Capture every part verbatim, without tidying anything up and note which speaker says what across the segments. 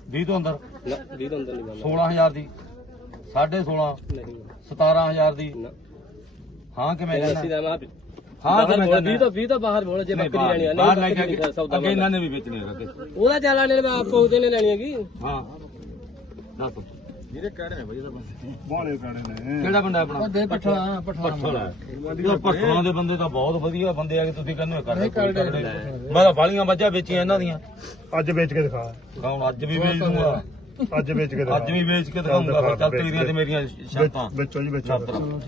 Speaker 1: ਵੀਹ ਤੋਂ ਅੰਦਰ
Speaker 2: ਵੀਹ ਤੋਂ ਅੰਦਰ ਨਹੀਂ ਬਣਦਾ।
Speaker 1: ਸੋਲਾਂ ਹਜ਼ਾਰ ਦੀ ਸਾਢੇ ਸੋਲਾਂ
Speaker 2: ਨਹੀਂ
Speaker 1: ਸਤਾਰਾਂ ਹਜ਼ਾਰ ਦੀ
Speaker 2: ਨਾ
Speaker 1: ਹਾਂ ਕਿਵੇਂ
Speaker 2: ਅੱਸੀ
Speaker 1: ਕਹਿੰਦਾ
Speaker 2: ਦਾ ਮਾਂ
Speaker 1: ਹਾਂ
Speaker 2: ਬਾਹਰ ਵੀਹ ਤੋਂ ਵੀਹ ਤੋਂ ਬਾਹਰ ਬੋਲ ਜੇ ਬੱਕਰੀ ਲੈਣੀ ਆ
Speaker 1: ਬਾਹਰ ਲੈ
Speaker 2: ਨਹੀਂ
Speaker 1: ਕੇ
Speaker 2: ਸੌਦਾ
Speaker 1: ਅੱਗੇ ਇਹਨਾਂ ਨੇ ਵੀ ਵੇਚਣੀ ਹੈ ਅੱਗੇ
Speaker 2: ਉਹਦਾ ਚਾਲਾ ਨੇ ਆਪ ਉਹਦੇ ਨੇ ਲੈਣੀ ਹੈਗੀ।
Speaker 1: ਹਾਂ ਦੱਸ
Speaker 3: ਵੀਰੇ ਕਿਹੜੇ ਨੇ ਬਈ ਇਹਦਾ ਬਾਲੇ ਕਿਹੜੇ ਨੇ
Speaker 1: ਕਿਹੜਾ ਬੰਦਾ ਆਪਣਾ
Speaker 3: ਦੇ ਪਠਾਣਾ
Speaker 1: ਪੱਠਲ ਹੈ ਇਹ ਪੱਠਲਾਂ ਦੇ ਬੰਦੇ ਤਾਂ ਬਹੁਤ ਵਧੀਆ ਬੰਦੇ ਆ ਕਿ ਤੁਸੀਂ ਕਹਿੰਦੇ ਹੋ ਕਰਦੇ ਮੈਂ ਤਾਂ ਬਾਲੀਆਂ ਮੱਝਾਂ ਵੇਚੀਆਂ ਇਹਨਾਂ ਦੀਆਂ
Speaker 3: ਅੱਜ ਵੇਚ ਕੇ ਦਿਖਾ
Speaker 1: ਕੌਣ ਅੱਜ ਵੀ ਵੇਚ ਦੂੰਗਾ
Speaker 3: ਅੱਜ ਵੇਚ ਕੇ ਦਿਖਾ
Speaker 1: ਅੱਜ ਵੀ ਵੇਚ ਕੇ ਦਿਖਾਉਂਗਾ ਫਿਰ ਚੱਲ ਤੇਰੀਆਂ ਤੇ ਮੇਰੀਆਂ ਸ਼ਰਤਾਂ
Speaker 3: ਵੇਚੋ ਜੀ ਵੇਚੋ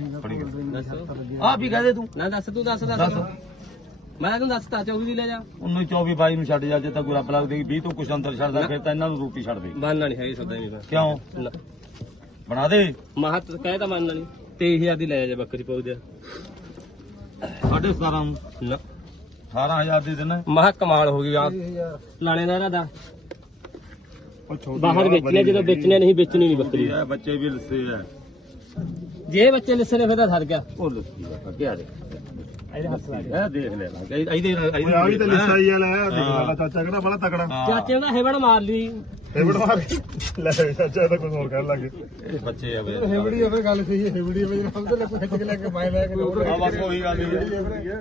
Speaker 1: ਆ ਵੀ ਕਹਦੇ ਤੂੰ
Speaker 2: ਨਾ ਦੱਸ ਤੂੰ ਦੱਸ
Speaker 1: ਦੱਸ
Speaker 2: ਦੱਸ ਮੈਂ ਤੈਨੂੰ ਦੱਸਤਾ ਚੌਵੀ ਦੀ ਲੈ ਜਾ
Speaker 1: ਉੱਨੀ ਚੌਵੀ ਬਾਈ ਨੂੰ ਛੱਡ ਜਾ ਜੇ ਤਾਂ ਕੋਈ ਰੱਬ ਲੱਗਦੀ ਵੀਹ ਤੋਂ ਕੁਛ ਅੰਦਰ ਛੱਡਦਾ ਫਿਰ ਤਾਂ ਇਹਨਾਂ ਨੂੰ ਰੋਟੀ ਛੱਡ ਦੇ
Speaker 2: ਮੰਨਣਾ ਨਹੀਂ ਹੈਗੀ ਸੌਦਾ ਨਹੀਂ
Speaker 1: ਕਿਉਂ
Speaker 2: ਨਾ
Speaker 1: ਬਣਾ ਦੇ
Speaker 2: ਮਹਤ ਕਹਿ ਤਾਂ ਮੰਨਣਾ ਨਹੀਂ ਤੇਈ ਹਜ਼ਾਰ ਦੀ ਲੈ ਜਾ ਬੱਕਰੀ ਪਊ
Speaker 1: ਸਾਢੇ ਸਤਾਰਾਂ ਨੂੰ
Speaker 2: ਨਾ
Speaker 1: ਅਠਾਰਾਂ ਹਜ਼ਾਰ ਦੀ ਦੇਣਾ
Speaker 2: ਮਹਾ ਕਮਾਲ ਹੋ ਗਈ ਆ ਲਾਣੇ ਦਾ ਇਹਦਾ
Speaker 3: ਉਹ ਛੋਟੀ
Speaker 2: ਬਾਹਰ ਵੇਚਣੇ ਜਦੋਂ ਵੇਚਣੇ ਨਹੀਂ ਵੇਚਣੀ ਨਹੀਂ ਬੱਕਰੀ
Speaker 1: ਇਹ ਬੱਚੇ ਵੀ ਲੱਸੇ ਆ
Speaker 2: ਜੇ ਬੱਚੇ ਲਿਸੇ ਨੇ ਫਿਰ ਤਾਂ ਸਰ ਗਿਆ
Speaker 1: ਉਹ ਲੱਸੀ ਆ ਅੱਗੇ ਆ ਦੇ
Speaker 2: ਇਹਦੇ ਹੱਥ ਲਾ
Speaker 1: ਇਹ ਦੇਖ ਲੈ ਲਾ ਇਹਦੇ ਇਹਦੇ
Speaker 3: ਆ ਵੀ ਤਾਂ ਲਿਸਾ ਹੀ ਵਾਲਾ ਹੈ ਦੇਖ ਲੈ ਚਾਚਾ ਕਿਹੜਾ ਬੜਾ ਤਕੜਾ
Speaker 2: ਚਾਚੇ ਦਾ ਹੈਵਣ ਮਾਰ ਲਈ
Speaker 3: ਹੇਵੜ ਮਾਰ ਲੈ ਚਾਚਾ ਤਾਂ ਕੁਝ ਹੋਰ ਕਹਿਣ ਲੱਗੇ
Speaker 1: ਇਹ ਬੱਚੇ ਆ ਵੇ
Speaker 3: ਹੇਵੜੀ ਹੋਵੇ ਗੱਲ ਸਹੀ ਹੈ ਹੇਵੜੀ ਹੋਵੇ ਹਮ ਤਾਂ ਲੱਗ ਖਿੱਚ ਕੇ ਲੈ ਕੇ ਪਾਏ ਲੈ ਕੇ
Speaker 1: ਆ ਬਸ ਕੋਈ ਗੱਲ ਨਹੀਂ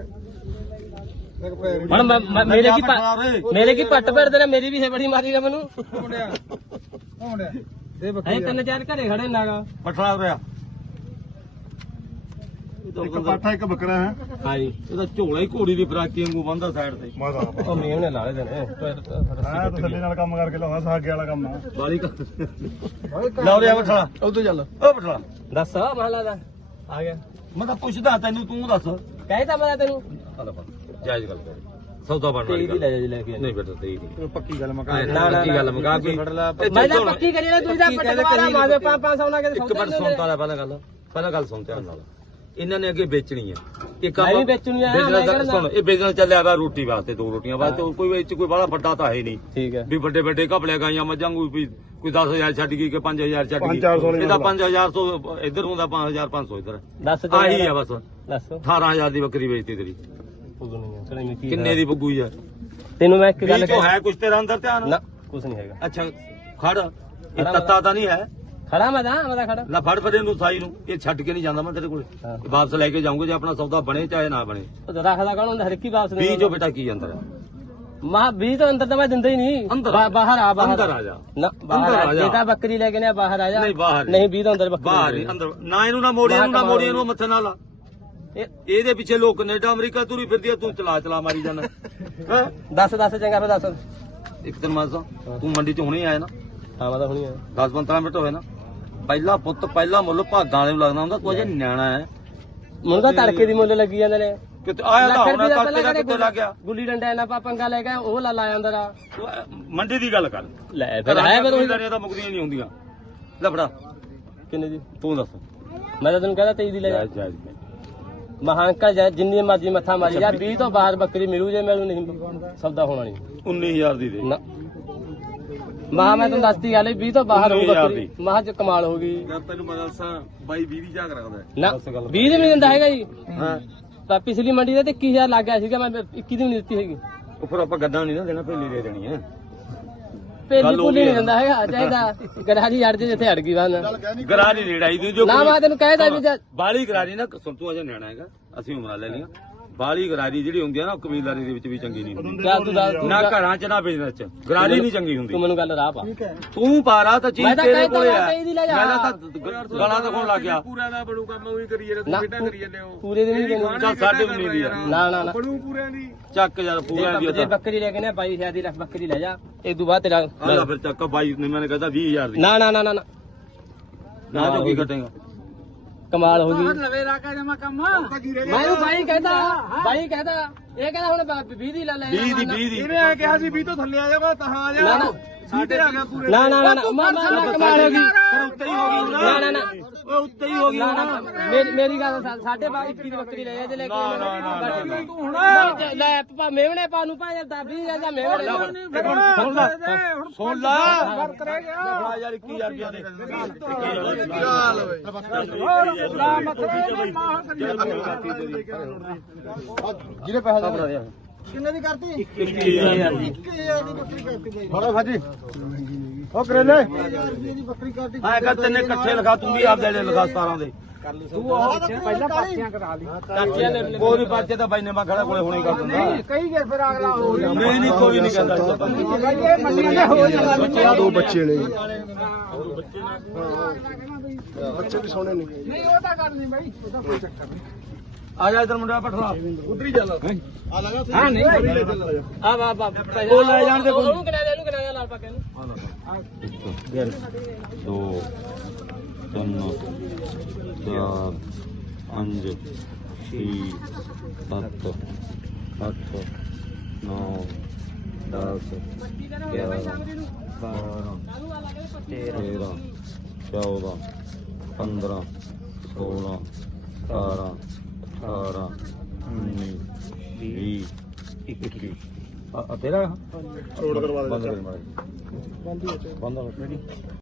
Speaker 2: ਹੁਣ ਮੈਂ- ਮੈਂ- ਮੇਰੇ ਕੀ ਪ- ਮੇਰੇ ਕੀ ਪੱਟ ਪੜਦੇ ਨੇ ਮੇਰੀ ਵੀ ਹੈਵੜੀ ਮਾਰੀ ਨਾ ਮੈਨੂੰ
Speaker 3: ਦੇ
Speaker 2: ਐ ਤਿੰਨ ਚਾਰ ਘਰੇ ਖੜੇ ਨਾਗਾ
Speaker 1: ਪਠਲਾ ਰਿਆ
Speaker 3: ਇੱਕ ਪਾਠਾ ਇੱਕ ਬੱਕਰਾ ਹੈ
Speaker 2: ਹਾਂਜੀ
Speaker 1: ਇਹਦਾ ਝੋਲਾ ਹੀ ਘੋੜੀ ਦੀ ਫਰਾਕੀ ਵਾਂਗੂ ਬੰਦਾ ਸਾਈਡ ਤੇ
Speaker 3: ਮਾਦਾ
Speaker 2: ਉਹ ਮੇਮ ਨੇ ਲਾ ਦੇ ਨੇ
Speaker 3: ਹਾਂ ਤਾਂ ਥੱਲੇ ਨਾਲ ਕੰਮ ਕਰਕੇ ਲਾਉਣਾ ਸਾਗੇ ਵਾਲਾ ਕੰਮ ਆ
Speaker 1: ਬਾਲੀ ਕਰ ਲਾਉ ਰਿਆ ਪਠਲਾ
Speaker 2: ਉਦੋਂ ਚੱਲ
Speaker 1: ਉਹ ਪਠਲਾ
Speaker 2: ਦੱਸ ਮਹਲਾ ਦਾ ਆ ਗਿਆ
Speaker 1: ਮੈਂ ਤਾਂ ਪੁੱਛਦਾ ਤੈਨੂੰ ਤੂੰ ਦੱਸ
Speaker 2: ਕਹਿ ਤਾਂ ਮੈਂ ਤੈਨੂੰ
Speaker 1: ਚੱਲ ਬਣ ਜਾਇਜ਼ ਗੱਲ ਕਰ ਸੌਦਾ ਬਣ ਵਾਲੀ
Speaker 2: ਤੇਈ ਦੀ
Speaker 1: ਗੱਲ
Speaker 2: ਲੈ ਜਾ ਜੀ ਲੈ ਕੇ
Speaker 1: ਨਹੀਂ ਬੇਟਾ ਤੇਈ ਦੀ
Speaker 3: ਪੱਕੀ ਗੱਲ
Speaker 1: ਨਾ ਨਾ ਕੀ ਗੱਲ ਮੁਕਾ ਕੇ
Speaker 2: ਮੈਂ ਤਾਂ ਪੱਕੀ ਕਰੀ ਨਾ ਤੁਸੀਂ ਤਾਂ ਪਟਵਾਰਾ ਮਾਵੇ ਪੰਜ ਪੰਜ ਸੌ ਨਾ ਕੇ
Speaker 1: ਇੱਕ ਮਿੰਟ ਸੁਣਦਾ ਲੈ ਪਹਿਲਾਂ ਗੱਲ ਪਹਿਲਾਂ ਗੱਲ ਸੁਣ ਧਿਆਨ ਨਾਲ ਇਹਨਾਂ ਨੇ ਅੱਗੇ ਵੇਚਣੀ ਆ ਇਹ
Speaker 2: ਮੈਂ ਵੀ ਵੇਚਣੀ ਆ, ਮੈਂ
Speaker 1: ਬਿਜ਼ਨਸ
Speaker 2: ਕਿਹੜਾ-
Speaker 1: ਸੁਣ ਇਹ ਬਿਜ਼ਨਸ ਚੱਲਿਆ ਵਾ ਰੋਟੀ ਵਾਸਤੇ ਦੋ ਰੋਟੀਆਂ ਵਾਸਤੇ ਹੋਰ ਕੋਈ ਵਿੱਚ ਕੋਈ ਬੜਾ ਵੱਡਾ ਤਾਂ ਹੈ ਨਹੀਂ
Speaker 2: ਠੀਕ ਹੈ
Speaker 1: ਵੀ ਵੱਡੇ ਵੱਡੇ ਘਪਲੇ ਗਾਈਆਂ ਮੱਝਾਂ ਕੋਈ ਵੀ ਕੋਈ ਦਸ ਹਜ਼ਾਰ ਛੱਡ ਗਈ ਕਿ ਪੰਜ ਹਜ਼ਾਰ ਛੱਡ
Speaker 3: ਪੰਜ
Speaker 1: ਗਈ
Speaker 3: ਚਾਰ ਸੌ ਵਾਲੀ
Speaker 1: ਇਹਦਾ
Speaker 3: ਮਤਲਬ।
Speaker 1: ਪੰਜ ਹਜ਼ਾਰ ਤੋਂ ਇੱਧਰ ਹੁੰਦਾ ਪੰਜ ਹਜ਼ਾਰ ਪੰਜ ਸੌ ਇੱਧਰ
Speaker 2: ਦੱਸ
Speaker 1: ਆਹੀ ਆ ਬਸ
Speaker 2: ਦੱਸ
Speaker 1: ਅਠਾਰਾਂ ਹਜ਼ਾਰ ਦੀ ਬੱਕਰੀ ਵੇਚਤੀ ਤੇਰੀ
Speaker 2: ਉਦੋਂ ਨਹੀਂ ਚਲੇ ਮੈਂ ਕੀ
Speaker 1: ਕਿੰਨੇ ਦੀ ਬੱਗੂ ਆ
Speaker 2: ਤੈਨੂੰ ਮੈਂ ਇੱਕ ਗੱਲ
Speaker 1: ਵੀਹ ਚੋਂ ਹੈ ਕੁਛ ਤੇਰਾ ਅੰਦਰ ਧਿਆਨ
Speaker 2: ਨਾ ਕੁਝ ਨਹੀਂ ਹੈਗਾ
Speaker 1: ਅੱਛਾ ਖੜ ਇਹ ਤੱਤਾ ਤਾਂ ਨਹੀਂ ਹੈ
Speaker 2: ਖੜਾ ਮੈਂ ਤਾਂ ਮੈਂ ਤਾਂ ਖੜਾ
Speaker 1: ਲੈ ਫੜ ਫੜ ਇਹਨੂੰ ਸਾਈ ਨੂੰ ਇਹ ਛੱਡ ਕੇ ਨਹੀਂ ਜਾਂਦਾ ਮੈਂ ਤੇਰੇ ਕੋਲੇ
Speaker 2: ਹਾਂ।
Speaker 1: ਇਹ ਵਾਪਸ ਲੈ ਕੇ ਜਾਊਂਗਾ ਜੇ ਆਪਣਾ ਸੌਦਾ ਬਣੇ ਚਾਹੇ ਨਾ ਬਣੇ
Speaker 2: ਉਹ ਰੱਖਦਾ ਕੌਣ ਹੁੰਦਾ ਹਰ ਇੱਕ ਹੀ ਵਾਪਸ
Speaker 1: ਵੀਹ ਚੋਂ ਬੇਟਾ ਕੀ ਅੰਦਰ ਆ
Speaker 2: ਮਾ ਵੀਹ ਤੋਂ ਅੰਦਰ ਤਾਂ ਮੈਂ ਦਿੰਦਾ ਹੀ ਨਹੀਂ
Speaker 1: ਅੰਦਰ
Speaker 2: ਬਾ- ਬਾਹਰ ਆ ਬਾਹਰ
Speaker 1: ਅੰਦਰ ਆ ਜਾ
Speaker 2: ਨਾ ਬਾਹਰ
Speaker 1: ਅੰਦਰ ਆ
Speaker 2: ਆ
Speaker 1: ਜਾ।
Speaker 2: ਜੇ ਤਾਂ ਬੱਕਰੀ ਲੈ ਕੇ ਨੇ ਬਾਹਰ ਆ ਜਾ
Speaker 1: ਨਹੀਂ ਬਾਹਰ
Speaker 2: ਨਹੀਂ ਵੀਹ ਤੋਂ ਅੰਦਰ ਬੱਕਰੀ
Speaker 1: ਬਾਹਰ ਹੀ ਅੰਦਰ ਨਾ ਇਹਨੂੰ ਨਾ ਮੋੜੀ ਇਹਨੂੰ ਨਾ ਮੋੜੀ ਇਹਨੂੰ ਮੱਥੇ ਨਾਲ ਲਾ
Speaker 2: ਇਹ
Speaker 1: ਇਹਦੇ ਪਿੱਛੇ ਲੋਕ ਕੈਨੇਡਾ ਅਮਰੀਕਾ ਤੁਰੀ ਫਿਰਦੀ ਆ ਤੂੰ ਚਲਾ ਚਲਾ ਮਾਰੀ ਜਾਂਦਾ ਹੈ
Speaker 2: ਦੱਸ ਦੱਸ ਚੰਗਾ ਫਿਰ ਦੱਸ
Speaker 1: ਇੱਕ ਦਿਨ ਮਾਸਾ ਤੂੰ ਮੰਡੀ ਚ ਹੁਣੇ ਆਇਆ ਨਾ
Speaker 2: ਹਾਂ ਮੈਂ ਤਾਂ ਹੁਣੀ ਆ
Speaker 1: ਦਸ ਪੰਦਰਾਂ ਮਿੰਟ ਹੋਏ ਨਾ ਪਹਿਲਾ ਪੁੱਤ ਪਹਿਲਾ ਮੁੱਲ ਭਾਗਾਂ ਵਾਲੇ ਨੂੰ ਲੱਗਦਾ ਹੁੰਦਾ ਤੂੰ ਅਜੇ ਨਿਆਣਾ ਹੈ
Speaker 2: ਮੈਨੂੰ ਤਾਂ ਤੜਕੇ ਦੀ ਮੁੱਲ ਲੱਗੀ ਜਾਂਦੇ ਨੇ
Speaker 1: ਕਿਤੇ ਆਇਆ ਤਾਂ
Speaker 2: ਲੱਖ
Speaker 1: ਹੁਣ
Speaker 2: ਰੁਪਏ ਦਾ
Speaker 1: ਤੜਕੇ ਦਾ ਕਿੱਥੇ ਲੱਗ ਗਿਆ
Speaker 2: ਗੁੱਲੀ ਡੰਡਾ ਇਹਨਾਂ ਪਾ ਪੰਗਾ ਲੈ ਕੇ ਉਹ ਲਾ ਲਾ ਅੰਦਰ ਆ
Speaker 1: ਤੂੰ ਮੰਡੀ ਦੀ ਗੱਲ ਕਰ
Speaker 2: ਲੈ ਫਿਰ ਆਇਆ ਫਿਰ ਉਹੀ
Speaker 1: ਘਰਾਂ ਤਾਂ ਮੁਕਦੀਆਂ ਨਹੀਂ ਹੁੰਦੀਆਂ ਲੈ ਫੜਾ
Speaker 2: ਕਿੰਨੇ ਦੀ
Speaker 1: ਤੂੰ ਦੱਸ
Speaker 2: ਮੈਂ ਤਾਂ ਤੈਨੂੰ ਕਹਿੰਦਾ ਤੇਈ ਦੀ ਲੈ ਜਾ
Speaker 1: ਜਾਇਜ਼ ਜਾਇਜ਼
Speaker 2: ਮਹਾਂਕਾ ਜਾਂ ਜਿੰਨੀ ਮਰਜ਼ੀ ਮੱਥਾ ਮਾਰੀ ਜਾ ਵੀਹ ਤੋਂ ਬਾਹਰ ਬੱਕਰੀ ਮਿਲੂ ਜੇ ਮੈਨੂੰ ਨਹੀਂ ਸੌਦਾ ਹੋਣਾ ਨਹੀਂ
Speaker 1: ਉੱਨੀ ਹਜ਼ਾਰ ਦੀ ਦੇ
Speaker 2: ਨਾ ਮਹਾ ਮੈਂ ਤੁਹਾਨੂੰ ਦੱਸਦੀ ਗੱਲ ਵੀਹ ਤੋਂ ਬਾਹਰ ਹੋਊ
Speaker 1: ਉੱਨੀ ਹਜ਼ਾਰ
Speaker 2: ਬੱਕਰੀ ਮਹਾ ਚ ਕਮਾਲ ਹੋ ਗਈ
Speaker 1: ਯਾਰ ਤੈਨੂੰ ਮੈਂ ਦੱਸਾਂ ਬਾਈ ਵੀਹ ਦੀ ਝਾਕ ਰੱਖਦਾ
Speaker 2: ਨਾ ਵੀਹ ਦੀ ਵੀ ਨਹੀਂ ਦਿੰਦਾ ਹੈਗਾ ਜੀ
Speaker 1: ਹਾਂ
Speaker 2: ਤਾਂ ਪਿਛਲੀ ਮੰਡੀ ਦੇ ਤੇ ਇੱਕੀ ਹਜ਼ਾਰ ਲੱਗ ਗਿਆ ਸੀਗਾ ਮੈਂ ਇੱਕੀ ਦੀ ਵੀ ਨਹੀਂ ਦਿੱਤੀ ਹੈਗੀ
Speaker 1: ਉਹ ਫਿਰ ਆਪਾਂ ਗੱਦਾਂ ਨਹੀਂ ਨਾ ਦੇਣਾ ਪਹਿਲੀ ਦੇ ਦੇਣੀ ਹੈ
Speaker 2: ਪਹਿਲੀ
Speaker 1: ਗੱਲ ਹੋ
Speaker 2: ਪੁੱਲੀ
Speaker 1: ਗਈ
Speaker 2: ਨਹੀਂ
Speaker 1: ਆ।
Speaker 2: ਦਿੰਦਾ ਹੈਗਾ ਚਾਹੀਦਾ ਗਰਾਰੀ ਅੜ ਜੇ ਜਿੱਥੇ ਅੜ ਗਈ ਬੰਨ
Speaker 1: ਗਰਾਰੀ ਨੇੜਾਈ ਦੀ ਜੋ
Speaker 2: ਨਾ ਮੈਂ ਤੈਨੂੰ ਕਹਿਦਾ ਵੀ ਜਾ-
Speaker 1: ਬਾਲੀ ਗਰਾਰੀ ਨਾ ਸੁਣ ਤੂੰ ਅਜੇ ਨਿਆਣਾ ਹੈਗਾ ਅਸੀਂ ਉਮਰਾਂ ਲੈ ਲਈਆਂ ਬਾਲੀ ਗਰਾਰੀ ਜਿਹੜੀ ਹੁੰਦੀ ਆ ਨਾ ਉਹ ਕਬੀਲਦਾਰੀ ਦੇ ਵਿੱਚ ਵੀ ਚੰਗੀ ਨਹੀਂ ਹੁੰਦੀ
Speaker 2: ਚੱਲ ਤੂੰ ਦੱਸ
Speaker 1: ਨਾ ਘਰਾਂ ਚ ਨਾ ਬਿਜ਼ਨਸ ਚ ਗਰਾਰੀ ਨਹੀਂ ਚੰਗੀ ਹੁੰਦੀ
Speaker 2: ਤੂੰ ਮੈਨੂੰ ਗੱਲ ਰਾਹ ਪਾ
Speaker 1: ਤੂੰ ਪਾਰਾ ਤਾਂ
Speaker 2: ਮੈਂ
Speaker 1: ਚੀਜ਼
Speaker 2: ਤਾਂ
Speaker 1: ਤੇਰੇ
Speaker 2: ਕਹਿ ਤਾ
Speaker 1: ਕੋਲੇ
Speaker 2: ਮੈਂ
Speaker 1: ਆ
Speaker 2: ਕਹੀ ਦੀ ਲੈ ਜਾ।
Speaker 1: ਮੈਂ ਤਾਂ ਗਾਲਾਂ ਦਿਖਾਉਣ ਲੱਗ ਗਿਆ
Speaker 3: ਪੂਰਾ ਦਾ ਬਣੂ ਕੰਮ ਉਹੀ ਕਰੀ ਜਾਂਦਾ
Speaker 2: ਨਾ ਪੂਰੇ ਦਿਨ ਨਹੀਂ ਦੇਣੀ
Speaker 1: ਚੱਲ ਸਾਡੇ ਵੀ ਨਹੀਂ ਦੀ ਆ
Speaker 2: ਨਾ ਨਾ ਨਾ
Speaker 3: ਬਣੂ ਪੂਰਿਆਂ ਦੀ
Speaker 1: ਚੱਕ ਯਾਰ ਪੂਰਾ ਦੀ
Speaker 2: ਜੇ ਬੱਕਰੀ ਲੈ ਕੇ ਨਾ ਬਾਈ ਹਜ਼ਾਰ ਦੀ ਲੱਖ ਬੱਕਰੀ ਲੈ ਜਾ ਇਹ ਤੋਂ ਬਾਅਦ ਤੇਰਾ
Speaker 1: ਆਲਾ ਫਿਰ ਚੱਕ ਬਾਈ ਨੇ ਮੈਨੇ ਕਹਿੰਦਾ ਵੀਹ ਹਜ਼ਾਰ ਦੀ
Speaker 2: ਨਾ ਨਾ ਨਾ ਨਾ ਨਾ
Speaker 1: ਨਾ ਜੋ ਕੀ ਘਟੇਗਾ
Speaker 2: ਕਮਾਲ ਹੋ ਗਈ
Speaker 3: ਲਵੇ ਰਾਕਾ ਜਮਾ ਕੰਮ
Speaker 2: ਮੈਨੂੰ ਬਾਈ ਕਹਿੰਦਾ ਬਾਈ ਕਹਿੰਦਾ ਇਹ ਕਹਿੰਦਾ ਹੁਣ ਵੀਹ ਦੀ ਲੈ ਲੈ
Speaker 1: ਵੀਹ ਦੀ ਵੀਹ ਦੀ
Speaker 3: ਇਹਨੇ ਕਿਹਾ ਸੀ ਵੀਹ ਤੋਂ ਥੱਲੇ ਆ ਜਾਗਾ ਤਾਂ ਆ ਜਾ ਸਾਡੇ ਆ ਗਿਆ ਪੂਰੇ
Speaker 2: ਨਾ ਨਾ ਨਾ ਨਾ ਮਾ ਮਾ ਕਮਾਲ ਹੋ ਗਈ
Speaker 1: ਫਿਰ ਉੱਤੇ ਹੀ ਹੋ ਗਈ
Speaker 2: ਨਾ ਨਾ ਨਾ
Speaker 1: ਉਹ ਉੱਤੇ ਹੀ ਹੋ ਗਈ
Speaker 2: ਨਾ ਨਾ ਮੇਰੀ ਮੇਰੀ ਗੱਲ ਸਾ- ਸਾਡੇ ਬਾਈ ਇੱਕੀ ਦੀ ਬੱਕਰੀ ਲੈ ਜਾ ਜੇ ਲੈ ਕੇ
Speaker 1: ਨਾ, ਨਾ, ਨਾ, ਨਾ।
Speaker 2: ਤੂੰ ਹੁਣ ਲੈ ਪਾ ਮੇਵਣੇ ਪਾ ਨੂੰ ਪਾ ਜਾਂ ਵੀਹ ਜਾਂ ਮੇਵਣੇ
Speaker 1: ਸੁਣ ਲੈ ਸੁਣ ਲੈ ਬੜਾ ਯਾਰ ਇੱਕੀ ਹਜ਼ਾਰ ਰੁਪਇਆ ਦੇ
Speaker 3: ਜਿਹਨੇ ਪੈਸਾ
Speaker 1: ਬਣਾ ਦੇ
Speaker 3: ਕਿੰਨੇ ਦੀ ਕਰਤੀ
Speaker 2: ਇੱਕੀ ਹਜ਼ਾਰ ਦੀ
Speaker 3: ਇੱਕ ਹਜ਼ਾਰ ਦੀ ਬੱਕਰੀ ਕਰਤੀ ਬਾਈ ਥੋੜਾ ਭਾਜੀ ਉਹ ਕਰੇਲੇ
Speaker 1: ਐ ਕਰ ਤੈਨੇ ਇਕੱਠੇ ਲਿਖਾ ਤੂੰ ਵੀ ਆਪ ਦੇ ਲਿਖਾ ਸਤਾਰਾਂ ਦੇ
Speaker 3: ਤੂੰ ਉਹ ਪਹਿਲਾਂ ਪਾਸੀਆਂ ਕਰਾ ਲਈ
Speaker 2: ਕਾਚੀਆਂ ਨੇ
Speaker 1: ਕੋਈ ਪਾਚੇ ਤਾਂ ਬਾਈ ਨੇ ਮੈਂ ਖੜਾ ਕੋਲੇ ਹੁਣੇ ਕਰ ਦਿੰਦਾ
Speaker 3: ਕਈ ਜੇ ਫਿਰ ਅਗਲਾ ਹੋ ਜਾਂਦਾ
Speaker 1: ਨਹੀਂ ਨਹੀਂ ਕੋਈ ਨਹੀਂ ਕਹਿੰਦਾ
Speaker 3: ਇਹ ਮੰਡੀਆਂ ਦੇ ਹੋ ਜਾਂਦਾ
Speaker 4: ਦੋ ਬੱਚੇ ਨੇ ਜੀ।
Speaker 3: ਬੱਚੇ ਵੀ ਸੋਹਣੇ ਨੇ ਨਹੀਂ ਉਹ ਤਾਂ ਗੱਲ ਨਹੀਂ ਬਾਈ ਉਹਦਾ ਕੋਈ ਚੱਕਰ ਨਹੀਂ
Speaker 1: ਆ ਜਾ ਇਧਰ ਮੁੰਡਾ ਪਠਲਾ
Speaker 3: ਉਧਰ ਹੀ ਚੱਲ ਆ ਲਗਾ ਹਾਂ ਨਹੀਂ
Speaker 2: ਆ ਵਾ ਵਾ
Speaker 1: ਉਹ ਲੈ ਜਾਣ ਦੇ ਕੋਈ।
Speaker 2: ਉਹਨੂੰ ਕਿਹਨਾਂ ਦੇ ਇਹਨੂੰ ਕਿਹਨਾਂ ਦੇ ਲਾਲ ਪਾ ਕੇ ਇਹਨੂੰ
Speaker 1: ਦੋ ਤਿੰਨ ਚਾਰ ਪੰਜ ਛੇ ਸੱਤ ਅੱਠ ਨੌ ਦਸ ਗਿਆਰਾਂ ਬਾਰਾਂ ਤੇਰਾਂ ਚੌਦਾਂ ਪੰਦਰਾਂ ਸੋਲਾਂ ਸਤਾਰਾਂ ਅਠਾਰਾਂ ਉੱਨੀ ਵੀਹ ਇੱਕੀ ਆ ਤੇਰਾ
Speaker 4: ਰੋਡ ਕਰਵਾ ਦੇ
Speaker 1: ਬੰਦ ਕਰ ਮਾਰੇ ਬੰਦ ਹੋ ਬੰਦ ਹੋ